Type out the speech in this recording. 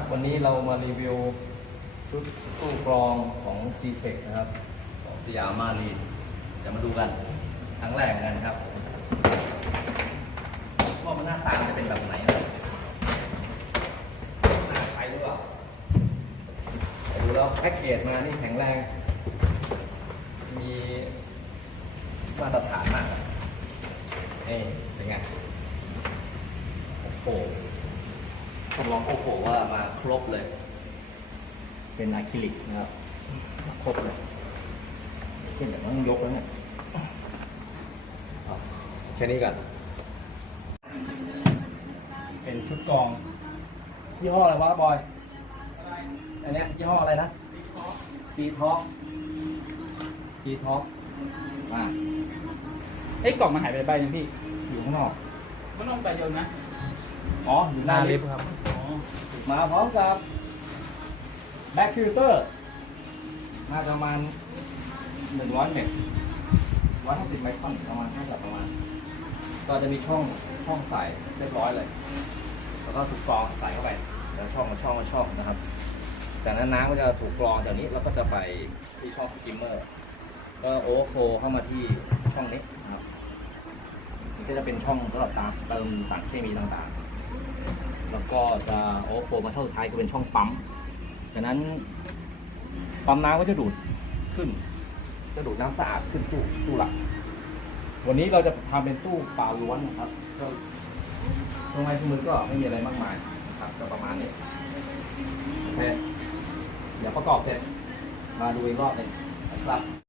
ครับวันนี้เรามารีวิวชุดตู้กรองของ G-Tech นะครับของสยามมารีนจะมาดูกันครั้งแรกกันครับว่ามันหน้าตาจะเป็นแบบไหนน่าใช้หรือเปล่าดูแล้วแพ็กเกจมานี่แข็งแรงมีมาตรฐานมากนี่เป็นไงโอ้โหผมลองโอ้โหว่ามาครบเลยเป็นอะคริลิกนะครับครบเลยเช่นแบบต้องยกแล้วเนี่ยแค่นี้ก่อนเป็นชุดกรองยี่ห้ออะไรวะบอยอันเนี้ยยี่ห้ออะไรนะซีท็อกเอ้ยกล่องมันหายไปใบนึงพี่ อยู่ข้างนอก มันต้องใบเดียวนะ อ๋ออยู่หน้าลิฟต์ครับมาพร้อมกับแบ็คฟิลเตอร์น่าจะประมาณ100 เมตร150 ไมครอนประมาณก็จะมีช่องใส่เรียบร้อยเลยแล้วก็ถูกกรองใส่เข้าไปแล้วช่องนะครับจากนั้นน้ำก็จะถูกกรองจากนี้แล้วก็จะไปที่ช่องสกิมเมอร์ก็โอเวอร์โฟลเข้ามาที่ช่องนี้นะครับนี่ก็จะเป็นช่องสำหรับเติมสารเคมีต่างๆแล้วก็จะโอเวอร์โฟลมาช่องสุดท้ายก็เป็นช่องปั๊มจากนั้นปั๊มน้ำก็จะดูดขึ้นจะดูดน้ำสะอาดขึ้นตู้หลักวันนี้เราจะทำเป็นตู้เปล่าล้วนนะครับก็ตรงไม้ที่มือก็ไม่มีอะไรมากมายนะครับก็ประมาณนี้โอเคเดี๋ยวประกอบเสร็จมาดูอีกรอบหนึ่งนะครับ